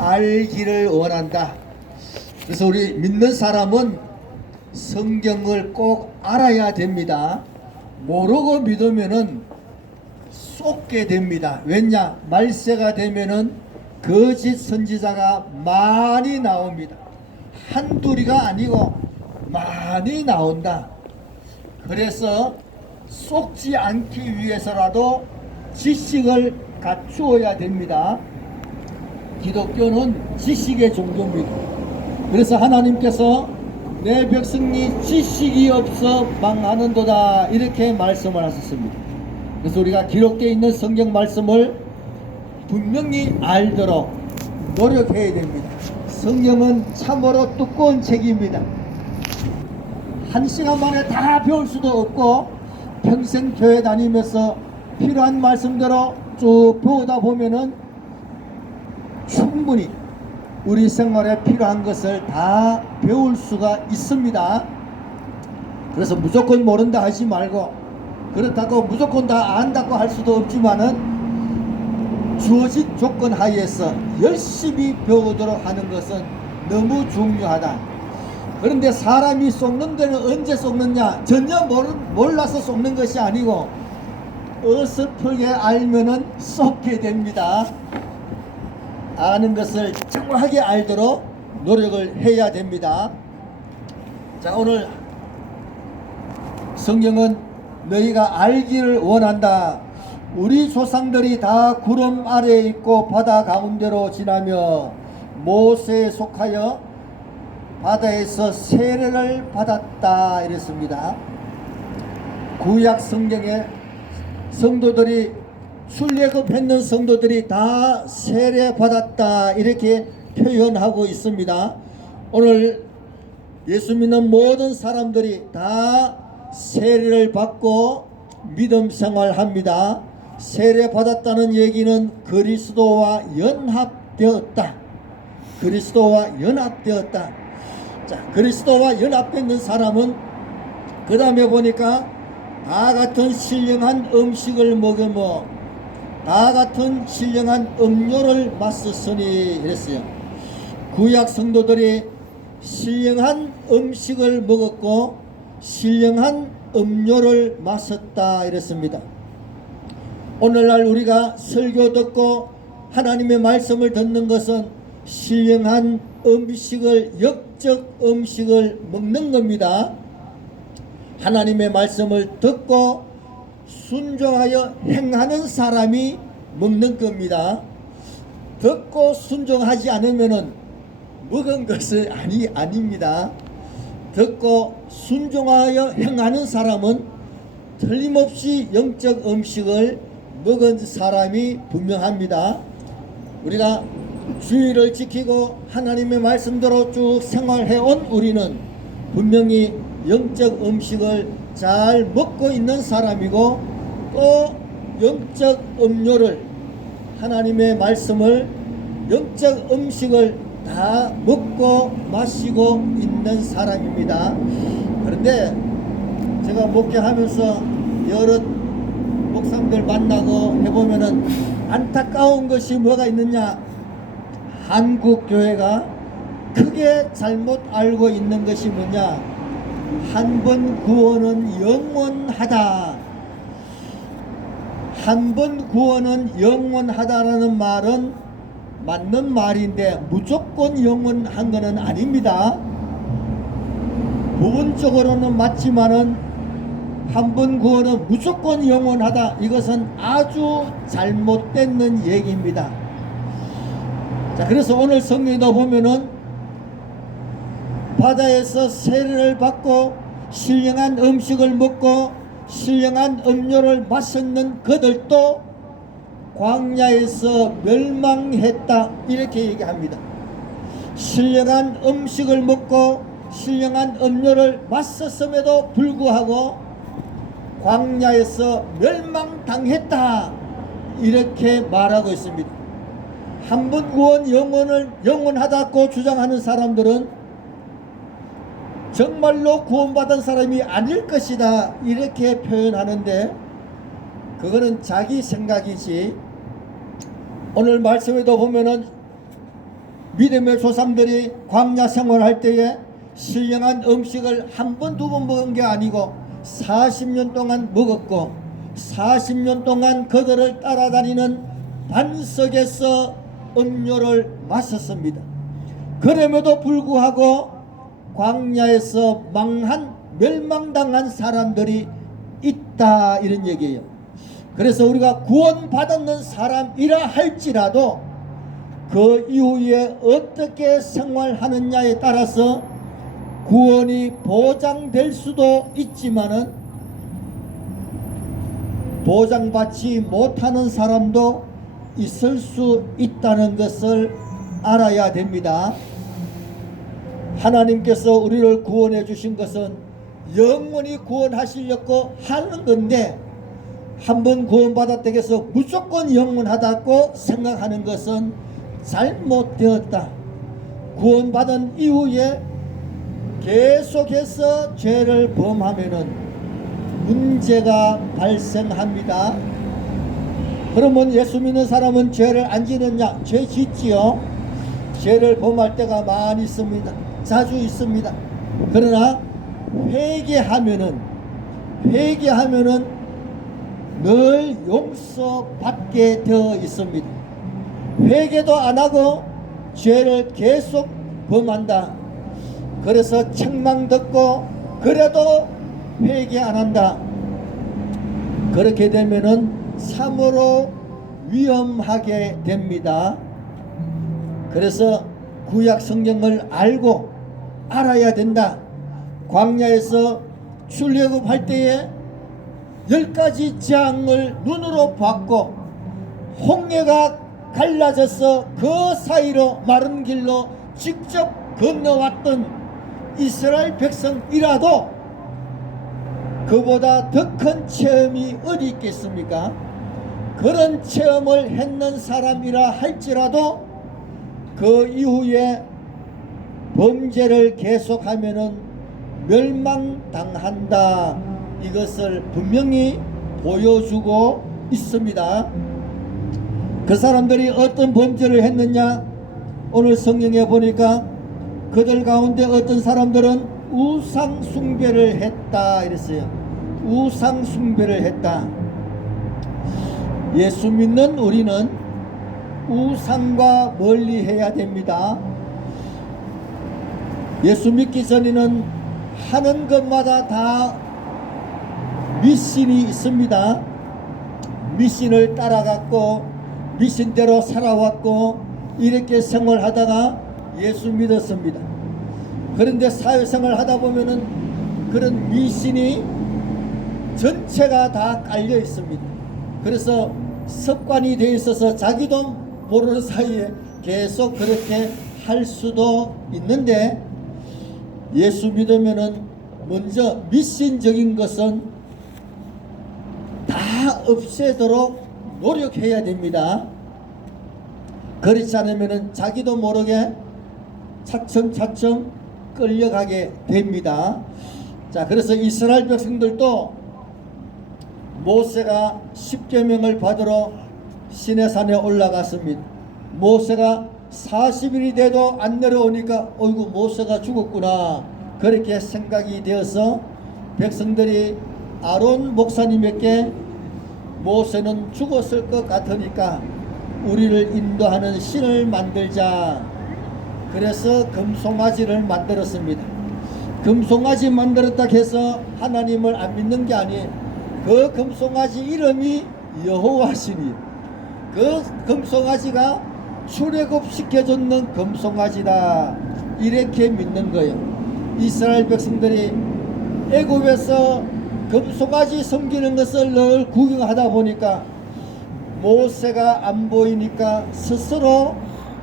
알기를 원한다. 그래서 우리 믿는 사람은 성경을 꼭 알아야 됩니다. 모르고 믿으면은 쏟게 됩니다. 왜냐? 말세가 되면은 거짓 선지자가 많이 나옵니다. 한둘이가 아니고 많이 나온다. 그래서 속지 않기 위해서라도 지식을 갖추어야 됩니다. 기독교는 지식의 종교입니다. 그래서 하나님께서 내 백성이 지식이 없어 망하는도다 이렇게 말씀을 하셨습니다. 그래서 우리가 기록되어 있는 성경 말씀을 분명히 알도록 노력해야 됩니다. 성경은 참으로 두꺼운 책입니다. 한 시간 만에 다 배울 수도 없고 평생 교회 다니면서 필요한 말씀대로 쭉 배우다 보면은 충분히 우리 생활에 필요한 것을 다 배울 수가 있습니다. 그래서 무조건 모른다 하지 말고, 그렇다고 무조건 다 안다고 할 수도 없지만은 주어진 조건 하에서 열심히 배우도록 하는 것은 너무 중요하다. 그런데 사람이 속는 데는 언제 속느냐? 전혀 몰라서 속는 것이 아니고 어설프게 알면은 속게 됩니다. 아는 것을 정확하게 알도록 노력을 해야 됩니다. 자, 오늘 성경은 너희가 알기를 원한다. 우리 조상들이 다 구름 아래에 있고 바다 가운데로 지나며 모세에 속하여 바다에서 세례를 받았다 이랬습니다. 구약 성경에 성도들이 출애굽했는 성도들이 다 세례 받았다 이렇게 표현하고 있습니다. 오늘 예수 믿는 모든 사람들이 다 세례를 받고 믿음 생활합니다. 세례 받았다는 얘기는 그리스도와 연합되었다. 그리스도와 연합되었다. 자, 그리스도와 연합되는 사람은 그 다음에 보니까 다 같은 신령한 음식을 먹으며 다 같은 신령한 음료를 마셨으니 이랬어요. 구약 성도들이 신령한 음식을 먹었고 신령한 음료를 마셨다 이랬습니다. 오늘날 우리가 설교 듣고 하나님의 말씀을 듣는 것은 신령한 음식을, 영적 음식을 먹는 겁니다. 하나님의 말씀을 듣고 순종하여 행하는 사람이 먹는 겁니다. 듣고 순종하지 않으면은 먹은 것은 아닙니다. 듣고 순종하여 행하는 사람은 틀림없이 영적 음식을 먹은 사람이 분명합니다. 우리가 주의를 지키고 하나님의 말씀대로 쭉 생활해온 우리는 분명히 영적 음식을 잘 먹고 있는 사람이고 또 영적 음료를, 하나님의 말씀을, 영적 음식을 다 먹고 마시고 있는 사람입니다. 그런데 제가 목회하면서 여러 목사님들 만나고 해보면은 안타까운 것이 뭐가 있느냐? 한국 교회가 크게 잘못 알고 있는 것이 뭐냐? 한 번 구원은 영원하다. 한 번 구원은 영원하다라는 말은 맞는 말인데 무조건 영원한 것은 아닙니다. 부분적으로는 맞지만은 한 번 구원은 무조건 영원하다. 이것은 아주 잘못된 얘기입니다. 자, 그래서 오늘 성경에 보면은 바다에서 세례를 받고 신령한 음식을 먹고 신령한 음료를 마셨는 그들도 광야에서 멸망했다 이렇게 얘기합니다. 신령한 음식을 먹고 신령한 음료를 마셨음에도 불구하고 광야에서 멸망당했다 이렇게 말하고 있습니다. 한 번 구원 영원하다고 주장하는 사람들은 정말로 구원받은 사람이 아닐 것이다 이렇게 표현하는데 그거는 자기 생각이지. 오늘 말씀에도 보면은 믿음의 조상들이 광야 생활할 때에 신령한 음식을 한 번, 두 번 먹은 게 아니고 40년 동안 먹었고 40년 동안 그들을 따라다니는 반석에서 음료를 마셨습니다. 그럼에도 불구하고 광야에서 망한 멸망당한 사람들이 있다, 이런 얘기예요. 그래서 우리가 구원받았는 사람이라 할지라도 그 이후에 어떻게 생활하느냐에 따라서 구원이 보장될 수도 있지만은 보장받지 못하는 사람도 있을 수 있다는 것을 알아야 됩니다. 하나님께서 우리를 구원해 주신 것은 영원히 구원하시려고 하는 건데, 한번 구원받았다고 해서 무조건 영원하다고 생각하는 것은 잘못되었다. 구원받은 이후에 계속해서 죄를 범하면은 문제가 발생합니다. 그러면 예수 믿는 사람은 죄를 안 지느냐? 죄 짓지요. 죄를 범할 때가 많이 있습니다. 자주 있습니다. 그러나 회개하면은 늘 용서받게 되어 있습니다. 회개도 안 하고 죄를 계속 범한다. 그래서 책망 듣고 그래도 회개 안 한다. 그렇게 되면은 참으로 위험하게 됩니다. 그래서 구약 성경을 알아야 된다. 광야에서 출애굽할 때에 10가지 재앙을 눈으로 봤고 홍해가 갈라져서 그 사이로 마른 길로 직접 건너왔던 이스라엘 백성이라도 그보다 더 큰 체험이 어디 있겠습니까? 그런 체험을 했는 사람이라 할지라도 그 이후에 범죄를 계속하면은 멸망당한다. 이것을 분명히 보여주고 있습니다. 그 사람들이 어떤 범죄를 했느냐? 오늘 성경에 보니까 그들 가운데 어떤 사람들은 우상 숭배를 했다 이랬어요. 우상 숭배를 했다. 예수 믿는 우리는 우상과 멀리 해야 됩니다. 예수 믿기 전에는 하는 것마다 다 미신이 있습니다. 미신을 따라갔고 미신대로 살아왔고 이렇게 생활하다가 예수 믿었습니다. 그런데 사회생활 하다 보면은 그런 미신이 전체가 다 깔려 있습니다. 그래서 습관이 되어 있어서 자기도 모르는 사이에 계속 그렇게 할 수도 있는데, 예수 믿으면은 먼저 미신적인 것은 다 없애도록 노력해야 됩니다. 그렇지 않으면은 자기도 모르게 차츰차츰 끌려가게 됩니다. 자, 그래서 이스라엘 백성들도 모세가 십계명을 받으러 시내산에 올라갔습니다. 모세가 40일이 돼도 안 내려오니까 어이구 모세가 죽었구나 그렇게 생각이 되어서 백성들이 아론 목사님에게 모세는 죽었을 것 같으니까 우리를 인도하는 신을 만들자. 그래서 금송아지를 만들었습니다. 금송아지 만들었다 해서 하나님을 안 믿는 게 아니에요. 그 금송아지 이름이 여호와 신이에요. 그 금송아지가 출애굽시켜줬는 금송아지다 이렇게 믿는 거예요. 이스라엘 백성들이 애굽에서 금송아지 섬기는 것을 늘 구경하다 보니까 모세가 안 보이니까 스스로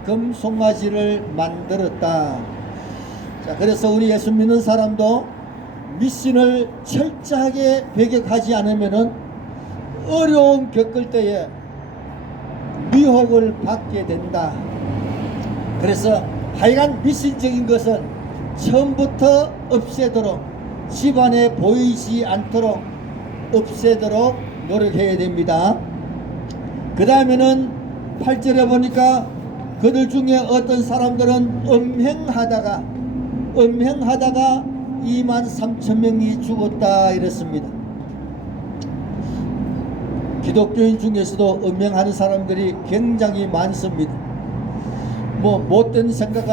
금송아지를 만들었다. 자, 그래서 우리 예수 믿는 사람도 미신을 철저하게 배격하지 않으면은 어려움 겪을 때에 미혹을 받게 된다. 그래서 하여간 미신적인 것은 처음부터 없애도록, 집안에 보이지 않도록 없애도록 노력해야 됩니다. 그 다음에는 8절에 보니까 그들 중에 어떤 사람들은 음행하다가 23,000명이 죽었다 이랬습니다. 기독교인 중에서도 음행하는 사람들이 굉장히 많습니다. 못된 생각을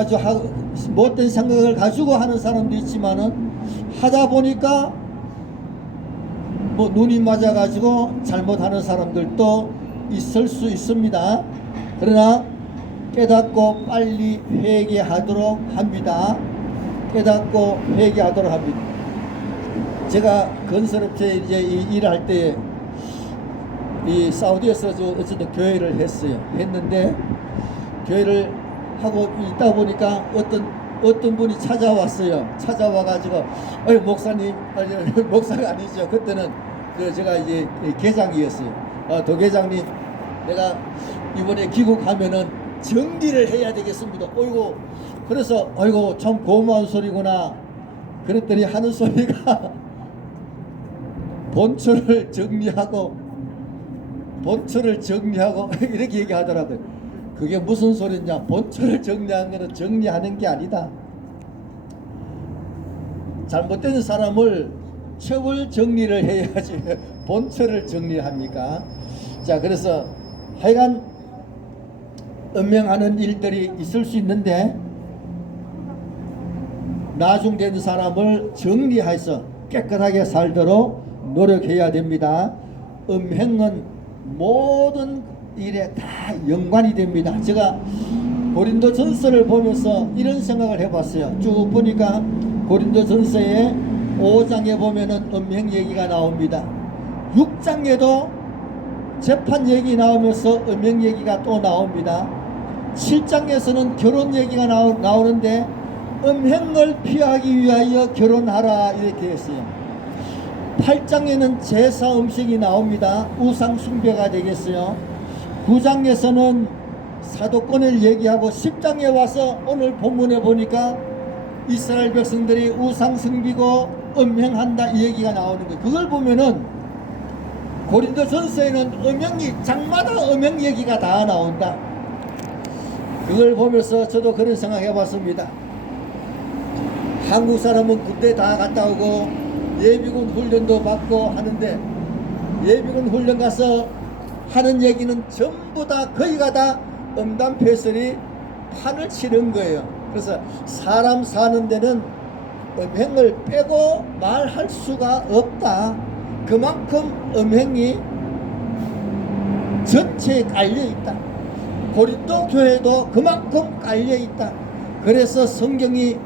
가지고 하는 사람도 있지만은 하다 보니까 눈이 맞아가지고 잘못하는 사람들도 있을 수 있습니다. 그러나 깨닫고 빨리 회개하도록 합니다. 깨닫고 회개하도록 합니다. 제가 건설업체 이제 일할 때 이 사우디에서 어쨌든 교회를 했는데 교회를 하고 있다 보니까 어떤 분이 찾아와가지고 목사님, 목사가 아니죠. 그때는 제가 이제 계장이었어요. 도계장님, 내가 이번에 귀국하면은 정리를 해야 되겠습니다. 그래서 참 고마운 소리구나. 그랬더니 하는 소리가 본처를 정리하고 이렇게 얘기하더라고요. 그게 무슨 소리냐? 본처를 정리한 거는 정리하는 게 아니다. 잘못된 사람을 처벌 정리를 해야지 본처를 정리합니까? 자, 그래서 하여간 음행하는 일들이 있을 수 있는데 나중된 사람을 정리해서 깨끗하게 살도록 노력해야 됩니다. 음행은 모든 일에 다 연관이 됩니다. 제가 고린도전서를 보면서 이런 생각을 해봤어요. 쭉 보니까 고린도전서의 5장에 보면은 음행 얘기가 나옵니다. 6장에도 재판 얘기 나오면서 음행 얘기가 또 나옵니다. 7장에서는 결혼 얘기가 나오는데 음행을 피하기 위하여 결혼하라 이렇게 했어요. 8장에는 제사 음식이 나옵니다. 우상 숭배가 되겠어요. 9장에서는 사도권을 얘기하고 10장에 와서 오늘 본문에 보니까 이스라엘 백성들이 우상 숭배고 음행한다 이 얘기가 나오는 거예요. 그걸 보면은 고린도전서에는 장마다 음행 얘기가 다 나온다. 그걸 보면서 저도 그런 생각 해봤습니다. 한국 사람은 군대 다 갔다 오고 예비군 훈련도 받고 하는데 예비군 훈련 가서 하는 얘기는 전부 다 거의가 다 음담패설이 판을 치는 거예요. 그래서 사람 사는 데는 음행을 빼고 말할 수가 없다. 그만큼 음행이 전체에 깔려있다. 고린도 교회도 그만큼 깔려있다. 그래서 성경이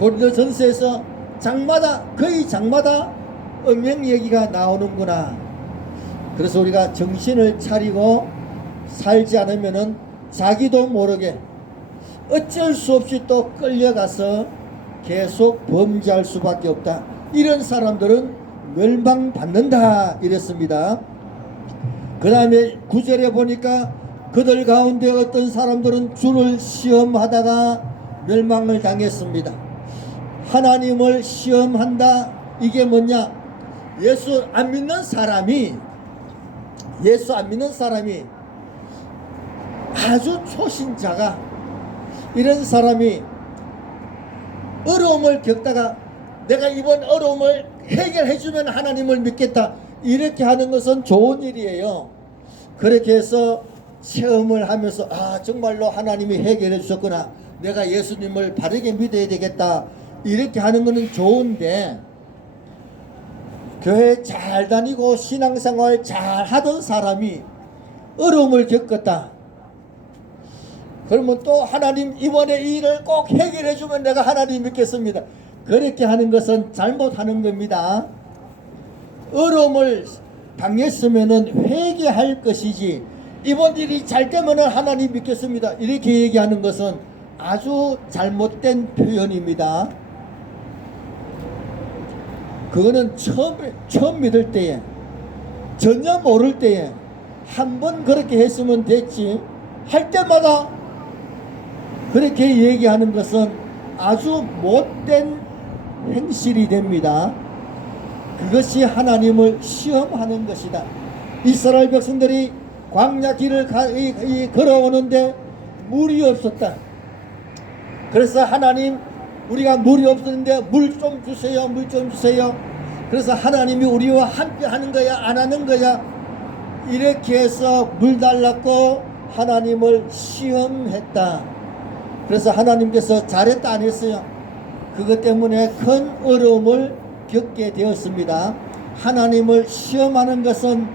고린도전서에서 거의 장마다 음행 얘기가 나오는구나. 그래서 우리가 정신을 차리고 살지 않으면은 자기도 모르게 어쩔 수 없이 또 끌려가서 계속 범죄할 수밖에 없다. 이런 사람들은 멸망받는다 이랬습니다. 그 다음에 9절에 보니까 그들 가운데 어떤 사람들은 주를 시험하다가 멸망을 당했습니다. 하나님을 시험한다. 이게 뭐냐? 예수 안 믿는 사람이 아주 초신자가 이런 사람이 어려움을 겪다가 내가 이번 어려움을 해결해 주면 하나님을 믿겠다 이렇게 하는 것은 좋은 일이에요. 그렇게 해서 체험을 하면서 정말로 하나님이 해결해 주셨구나, 내가 예수님을 바르게 믿어야 되겠다 이렇게 하는 것은 좋은데, 교회 잘 다니고 신앙생활 잘 하던 사람이 어려움을 겪었다. 그러면 또 하나님 이번에 이 일을 꼭 해결해 주면 내가 하나님 믿겠습니다. 그렇게 하는 것은 잘못하는 겁니다. 어려움을 당했으면 회개할 것이지, 이번 일이 잘 되면 하나님 믿겠습니다 이렇게 얘기하는 것은 아주 잘못된 표현입니다. 그거는 처음 믿을 때에, 전혀 모를 때에 한 번 그렇게 했으면 됐지, 할 때마다 그렇게 얘기하는 것은 아주 못된 행실이 됩니다. 그것이 하나님을 시험하는 것이다. 이스라엘 백성들이 광야 길을 걸어오는데 물이 없었다. 그래서 하나님, 우리가 물이 없었는데 물 좀 주세요, 물 좀 주세요. 그래서 하나님이 우리와 함께 하는 거야, 안 하는 거야? 이렇게 해서 물 달랐고 하나님을 시험했다. 그래서 하나님께서 잘했다 안 했어요? 그것 때문에 큰 어려움을 겪게 되었습니다. 하나님을 시험하는 것은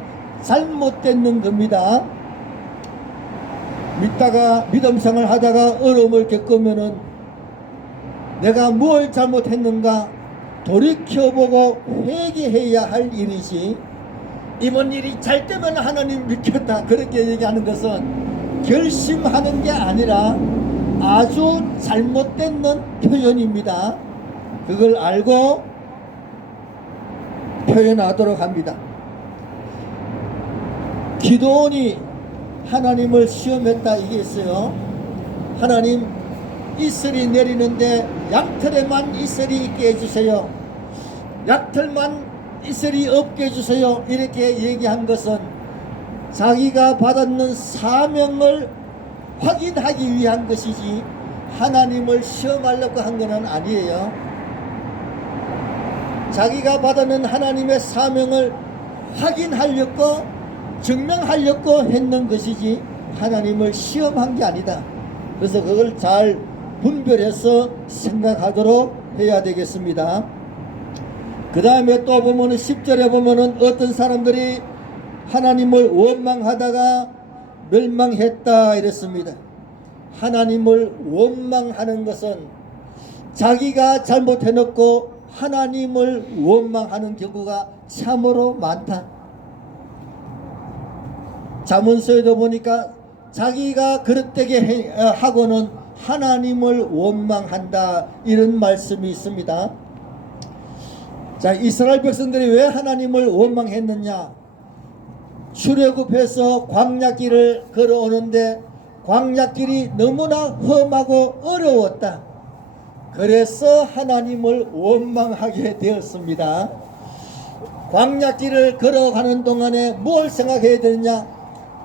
잘못된 겁니다. 믿다가 믿음생활 하다가 어려움을 겪으면은 내가 뭘 잘못했는가 돌이켜보고 회개해야 할 일이지, 이번 일이 잘 되면 하나님 믿겠다 그렇게 얘기하는 것은 결심하는 게 아니라 아주 잘못된 표현입니다. 그걸 알고 표현하도록 합니다. 기도원이 하나님을 시험했다 이게 있어요. 하나님, 이슬이 내리는데 양털에만 이슬이 있게 해주세요. 양털만 이슬이 없게 해주세요. 이렇게 얘기한 것은 자기가 받았는 사명을 확인하기 위한 것이지 하나님을 시험하려고 한 것은 아니에요. 자기가 받는 하나님의 사명을 확인하려고 증명하려고 했는 것이지 하나님을 시험한 게 아니다. 그래서 그걸 잘 분별해서 생각하도록 해야 되겠습니다. 그 다음에 또 보면은 10절에 보면은 어떤 사람들이 하나님을 원망하다가 멸망했다 이랬습니다. 하나님을 원망하는 것은 자기가 잘못해놓고 하나님을 원망하는 경우가 참으로 많다. 잠언서에도 보니까 자기가 그릇되게 하고는 하나님을 원망한다 이런 말씀이 있습니다. 자, 이스라엘 백성들이 왜 하나님을 원망했느냐? 출애굽해서 광야길을 걸어오는데 광야길이 너무나 험하고 어려웠다. 그래서 하나님을 원망하게 되었습니다. 광야길을 걸어가는 동안에 뭘 생각해야 되느냐?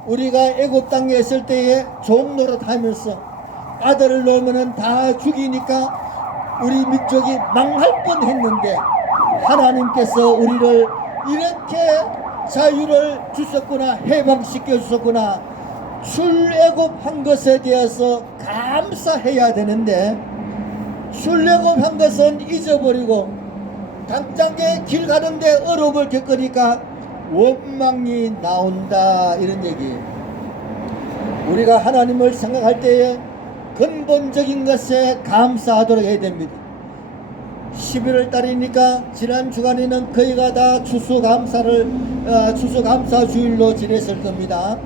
우리가 애굽 땅에 있을 때에 종 노릇하면서 아들을 낳으면 다 죽이니까 우리 민족이 망할 뻔했는데 하나님께서 우리를 이렇게 자유를 주셨구나, 해방시켜 주셨구나, 출애굽한 것에 대해서 감사해야 되는데 출애굽한 것은 잊어버리고 당장에 길 가는데 어려움을 겪으니까 원망이 나온다 이런 얘기예요. 우리가 하나님을 생각할 때에 근본적인 것에 감사하도록 해야 됩니다. 11월 달이니까 지난 주간에는 거의가 다 추수감사 주일로 지냈을 겁니다.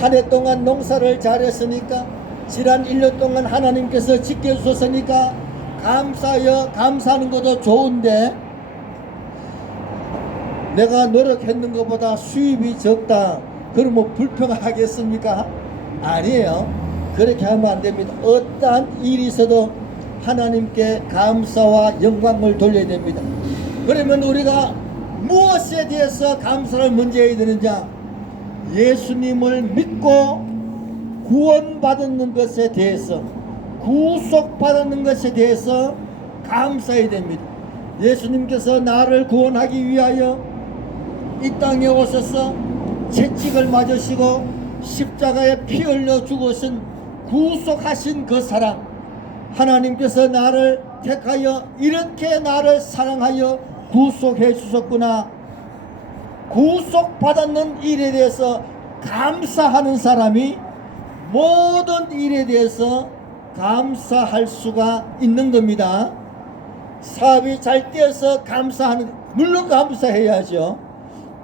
한 해 동안 농사를 잘했으니까, 지난 1년 동안 하나님께서 지켜주셨으니까 감사하는 것도 좋은데 내가 노력했는 것보다 수입이 적다 그러면 불평하겠습니까? 아니에요. 그렇게 하면 안 됩니다. 어떠한 일이 있어도 하나님께 감사와 영광을 돌려야 됩니다. 그러면 우리가 무엇에 대해서 감사를 먼저 해야 되느냐? 예수님을 믿고 구원받는 것에 대해서, 구속받는 것에 대해서 감사해야 됩니다. 예수님께서 나를 구원하기 위하여 이 땅에 오셔서 채찍을 맞으시고 십자가에 피 흘려 죽으신 구속하신 그 사랑, 하나님께서 나를 택하여 이렇게 나를 사랑하여 구속해 주셨구나, 구속받았는 일에 대해서 감사하는 사람이 모든 일에 대해서 감사할 수가 있는 겁니다. 사업이 잘 되어서 감사하는, 물론 감사해야죠.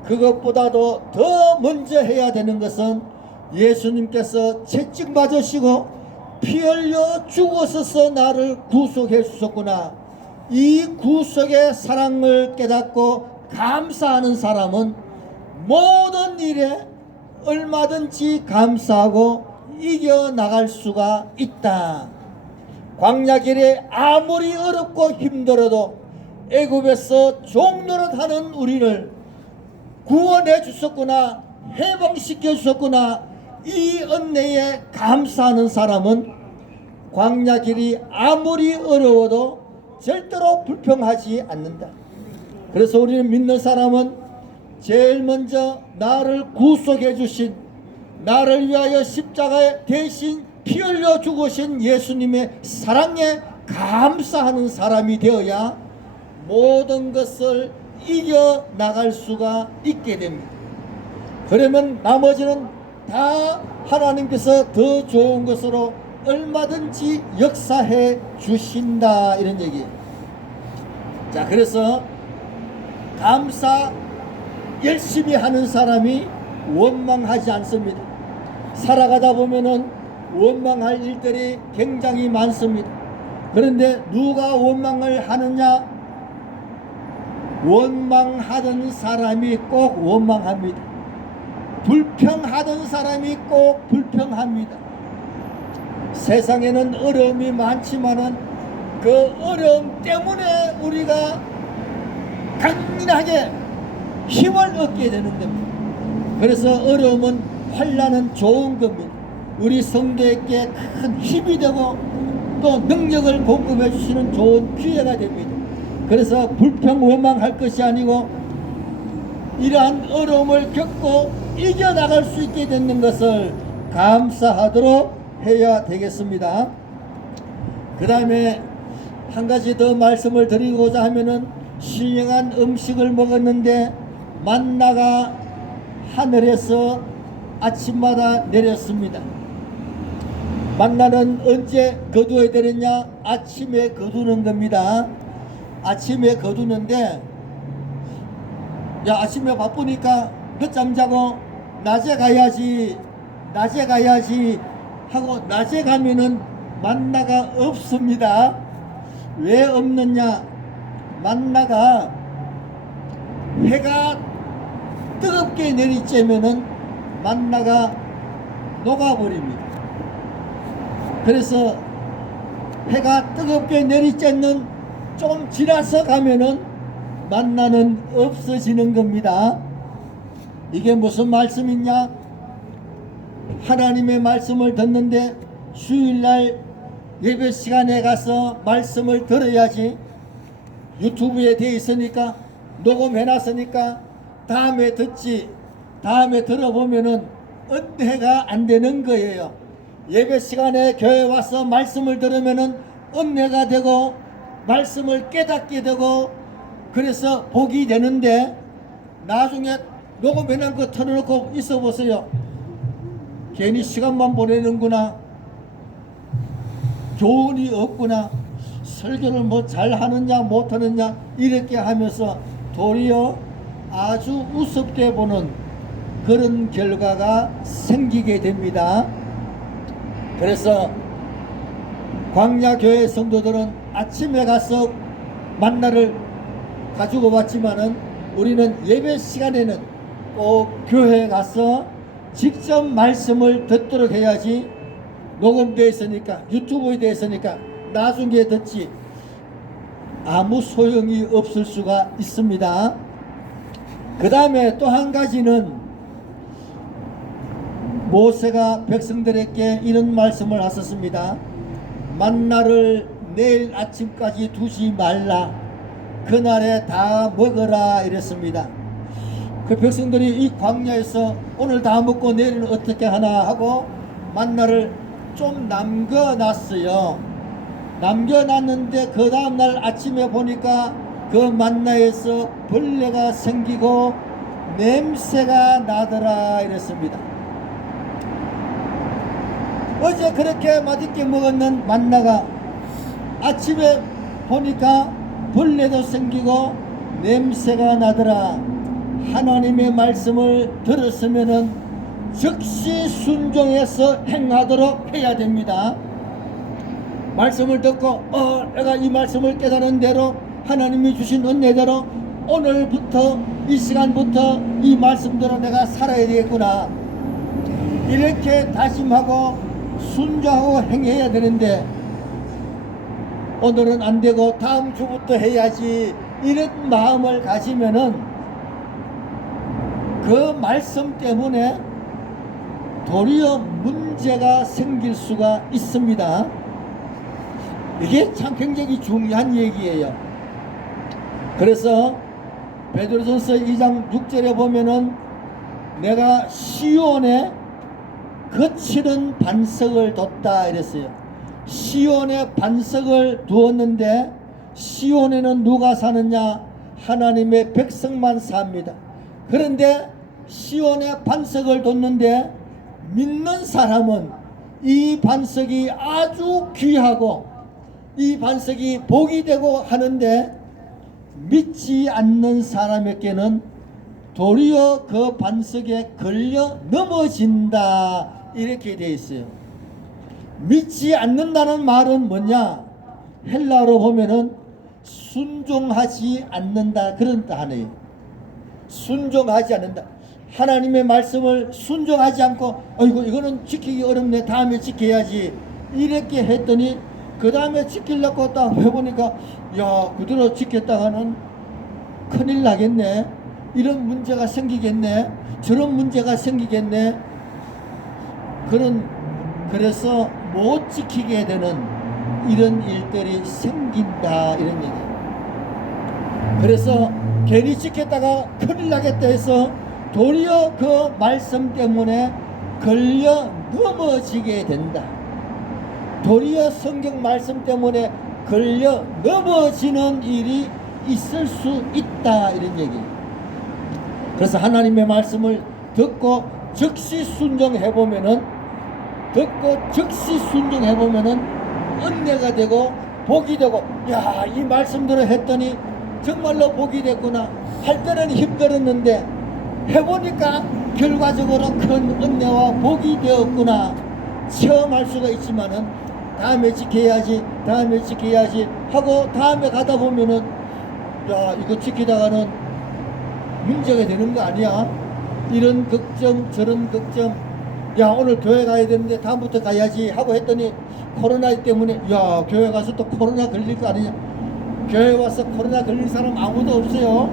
그것보다도 더 먼저 해야 되는 것은 예수님께서 채찍 맞으시고 피 흘려 죽어서 나를 구속해 주셨구나, 이 구속의 사랑을 깨닫고 감사하는 사람은 모든 일에 얼마든지 감사하고 이겨나갈 수가 있다. 광야길에 아무리 어렵고 힘들어도 애굽에서 종노릇하는 우리를 구원해 주셨구나, 해방시켜 주셨구나, 이 은혜에 감사하는 사람은 광야 길이 아무리 어려워도 절대로 불평하지 않는다. 그래서 우리는 믿는 사람은 제일 먼저 나를 구속해 주신, 나를 위하여 십자가에 대신 피 흘려 죽으신 예수님의 사랑에 감사하는 사람이 되어야 모든 것을 이겨 나갈 수가 있게 됩니다. 그러면 나머지는 다 하나님께서 더 좋은 것으로 얼마든지 역사해 주신다, 이런 얘기예요. 자, 그래서 감사 열심히 하는 사람이 원망하지 않습니다. 살아가다 보면은 원망할 일들이 굉장히 많습니다. 그런데 누가 원망을 하느냐? 원망하던 사람이 꼭 원망합니다. 불평하던 사람이 꼭 불평합니다. 세상에는 어려움이 많지만은 그 어려움 때문에 우리가 강인하게 힘을 얻게 되는 겁니다. 그래서 어려움은, 환난은 좋은 겁니다. 우리 성도에게 큰 힘이 되고 또 능력을 공급해 주시는 좋은 기회가 됩니다. 그래서 불평 원망할 것이 아니고 이러한 어려움을 겪고 이겨나갈 수 있게 되는 것을 감사하도록 해야 되겠습니다. 그 다음에 한 가지 더 말씀을 드리고자 하면은, 신령한 음식을 먹었는데 만나가 하늘에서 아침마다 내렸습니다. 만나는 언제 거두어야 되느냐? 아침에 거두는 겁니다. 아침에 거두는데, 야, 아침에 바쁘니까 늦잠 자고 낮에 가야지 하고 낮에 가면은 만나가 없습니다. 왜 없느냐? 만나가 해가 뜨겁게 내리쬐면은 만나가 녹아버립니다. 그래서 해가 뜨겁게 내리쬐는 좀 지나서 가면은 만나는 없어지는 겁니다. 이게 무슨 말씀이냐? 하나님의 말씀을 듣는데 주일날 예배 시간에 가서 말씀을 들어야지. 유튜브에 돼 있으니까, 녹음해놨으니까 다음에 듣지, 다음에 들어보면은 은혜가 안 되는 거예요. 예배 시간에 교회 와서 말씀을 들으면은 은혜가 되고 말씀을 깨닫게 되고 그래서 복이 되는데, 나중에 녹음해놓은 거 틀어놓고 있어 보세요. 괜히 시간만 보내는구나, 교훈이 없구나, 설교를 뭐 잘하느냐 못하느냐 이렇게 하면서 도리어 아주 우습게 보는 그런 결과가 생기게 됩니다. 그래서 광야교회 성도들은 아침에 가서 만나를 가지고 왔지만은, 우리는 예배 시간에는 꼭 교회에 가서 직접 말씀을 듣도록 해야지. 녹음되어 있으니까, 유튜브에 되어 있으니까 나중에 듣지 아무 소용이 없을 수가 있습니다. 그 다음에 또 한 가지는, 모세가 백성들에게 이런 말씀을 하셨습니다. 만나를 내일 아침까지 두지 말라, 그날에 다 먹어라, 이랬습니다. 그 백성들이 이 광야에서 오늘 다 먹고 내일은 어떻게 하나 하고 만나를 좀 남겨놨어요. 남겨놨는데 그 다음날 아침에 보니까 그 만나에서 벌레가 생기고 냄새가 나더라, 이랬습니다. 어제 그렇게 맛있게 먹었는 만나가 아침에 보니까 벌레도 생기고 냄새가 나더라. 하나님의 말씀을 들었으면은 즉시 순종해서 행하도록 해야 됩니다. 말씀을 듣고 내가 이 말씀을 깨달은 대로, 하나님이 주신 은혜대로 오늘부터 이 시간부터 이 말씀대로 내가 살아야 되겠구나, 이렇게 다짐하고 순종하고 행해야 되는데, 오늘은 안 되고 다음 주부터 해야지, 이런 마음을 가지면은 그 말씀 때문에 도리어 문제가 생길 수가 있습니다. 이게 참 굉장히 중요한 얘기예요. 그래서 베드로전서 2장 6절에 보면은 내가 시온에 거칠은 반석을 뒀다 이랬어요. 시온에 반석을 두었는데 시온에는 누가 사느냐? 하나님의 백성만 삽니다. 그런데 시온에 반석을 뒀는데 믿는 사람은 이 반석이 아주 귀하고 이 반석이 복이 되고 하는데 믿지 않는 사람에게는 도리어 그 반석에 걸려 넘어진다 이렇게 되어 있어요. 믿지 않는다는 말은 뭐냐? 헬라어로 보면은 순종하지 않는다 그런 단어예요. 순종하지 않는다. 하나님의 말씀을 순종하지 않고 아이고 이거는 지키기 어렵네 다음에 지켜야지 이렇게 했더니 그 다음에 지키려고 딱 해보니까 야 그대로 지켰다가는 큰일 나겠네, 이런 문제가 생기겠네, 저런 문제가 생기겠네, 그래서 못 지키게 되는 이런 일들이 생긴다 이런 얘기예요. 그래서 괜히 지켰다가 큰일 나겠다 해서 도리어 그 말씀 때문에 걸려 넘어지게 된다. 도리어 성경 말씀 때문에 걸려 넘어지는 일이 있을 수 있다 이런 얘기예요. 그래서 하나님의 말씀을 듣고 즉시 순종해보면은 은혜가 되고 복이 되고 야 이 말씀대로 했더니 정말로 복이 됐구나 할 때는 힘들었는데 해보니까 결과적으로 큰 은혜와 복이 되었구나 체험할 수가 있지만은 다음에 지켜야지 하고 다음에 가다 보면은 야 이거 지키다가는 문제가 되는 거 아니야, 이런 걱정 저런 걱정, 야 오늘 교회 가야 되는데 다음부터 가야지 하고 했더니 코로나 때문에 야 교회 가서 또 코로나 걸릴 거 아니냐. 교회 와서 코로나 걸린 사람 아무도 없어요.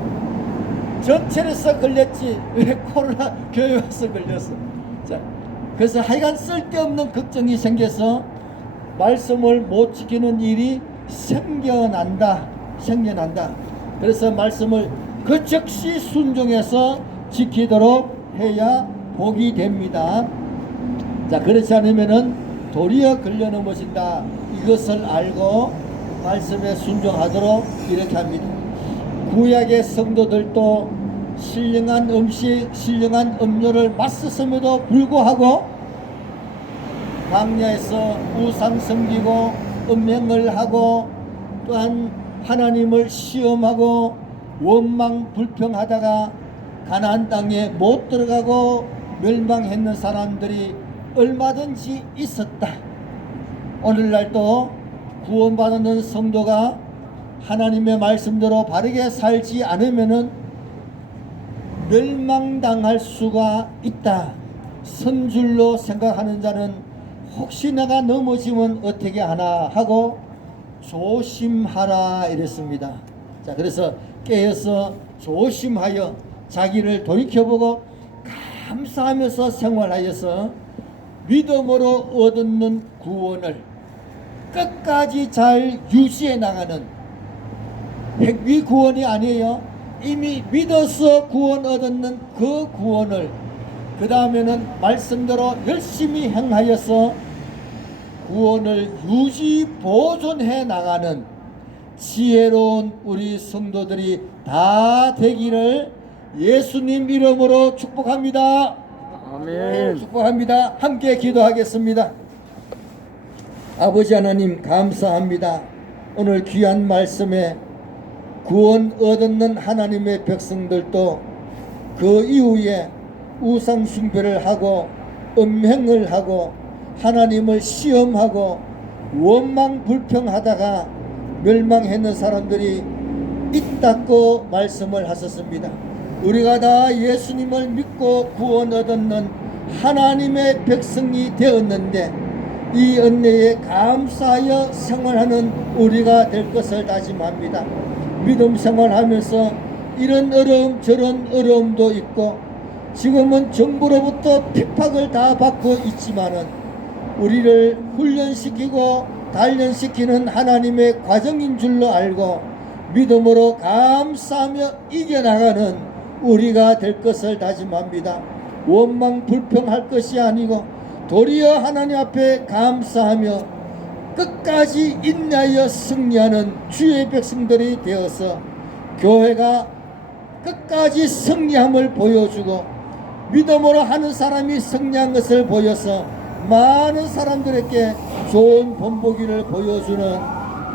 전철에서 걸렸지 왜 코로나 교회 와서 걸렸어. 자, 그래서 하여간 쓸데없는 걱정이 생겨서 말씀을 못 지키는 일이 생겨난다. 그래서 말씀을 그 즉시 순종해서 지키도록 해야 복이 됩니다. 자, 그렇지 않으면은 도리어 걸려 넘어진다. 이것을 알고 말씀에 순종하도록 이렇게 합니다. 구약의 성도들도 신령한 음식, 신령한 음료를 맛있음에도 불구하고 광야에서 우상 섬기고 음행을 하고 또한 하나님을 시험하고 원망 불평하다가 가나안 땅에 못 들어가고 멸망했는 사람들이 얼마든지 있었다. 오늘날도 구원받는 성도가 하나님의 말씀대로 바르게 살지 않으면은 멸망당할 수가 있다. 선줄로 생각하는 자는 혹시 내가 넘어지면 어떻게 하나 하고 조심하라 이랬습니다. 자, 그래서 깨어서 조심하여 자기를 돌이켜보고 감사하면서 생활하여서 믿음으로 얻는 구원을 끝까지 잘 유지해 나가는 백위 구원이 아니에요. 이미 믿어서 구원 얻는 그 구원을 그 다음에는 말씀대로 열심히 행하여서 구원을 유지 보존해 나가는 지혜로운 우리 성도들이 다 되기를 예수님 이름으로 축복합니다. 아멘. 축복합니다. 함께 기도하겠습니다. 아버지 하나님 감사합니다. 오늘 귀한 말씀에 구원 얻는 하나님의 백성들도 그 이후에 우상 숭배를 하고 음행을 하고 하나님을 시험하고 원망 불평하다가 멸망했는 사람들이 있다고 말씀을 하셨습니다. 우리가 다 예수님을 믿고 구원 얻는 하나님의 백성이 되었는데 이 은혜에 감사하여 생활하는 우리가 될 것을 다짐합니다. 믿음 생활하면서 이런 어려움 저런 어려움도 있고 지금은 정부로부터 핍박을 다 받고 있지만은 우리를 훈련시키고 단련시키는 하나님의 과정인 줄로 알고 믿음으로 감사하며 이겨나가는 우리가 될 것을 다짐합니다. 원망 불평할 것이 아니고 도리어 하나님 앞에 감사하며 끝까지 인내하여 승리하는 주의 백성들이 되어서 교회가 끝까지 승리함을 보여주고 믿음으로 하는 사람이 승리한 것을 보여서 많은 사람들에게 좋은 본보기를 보여주는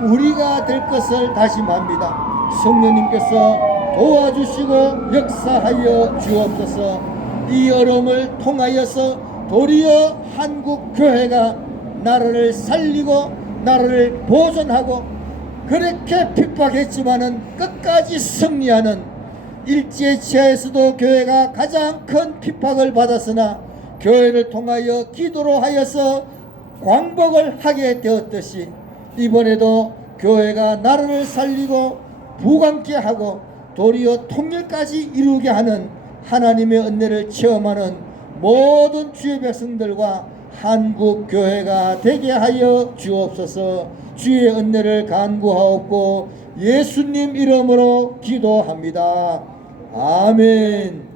우리가 될 것을 다짐합니다. 성령님께서 도와주시고 역사하여 주옵소서. 이 어려움을 통하여서 도리어 한국 교회가 나라를 살리고 나라를 보존하고 그렇게 핍박했지만은 끝까지 승리하는 일제치하에서도 교회가 가장 큰 핍박을 받았으나 교회를 통하여 기도로 하여서 광복을 하게 되었듯이 이번에도 교회가 나라를 살리고 부강케 하고 도리어 통일까지 이루게 하는 하나님의 은혜를 체험하는 모든 주의 백성들과 한국 교회가 되게 하여 주옵소서. 주의 은혜를 간구하옵고 예수님 이름으로 기도합니다. 아멘.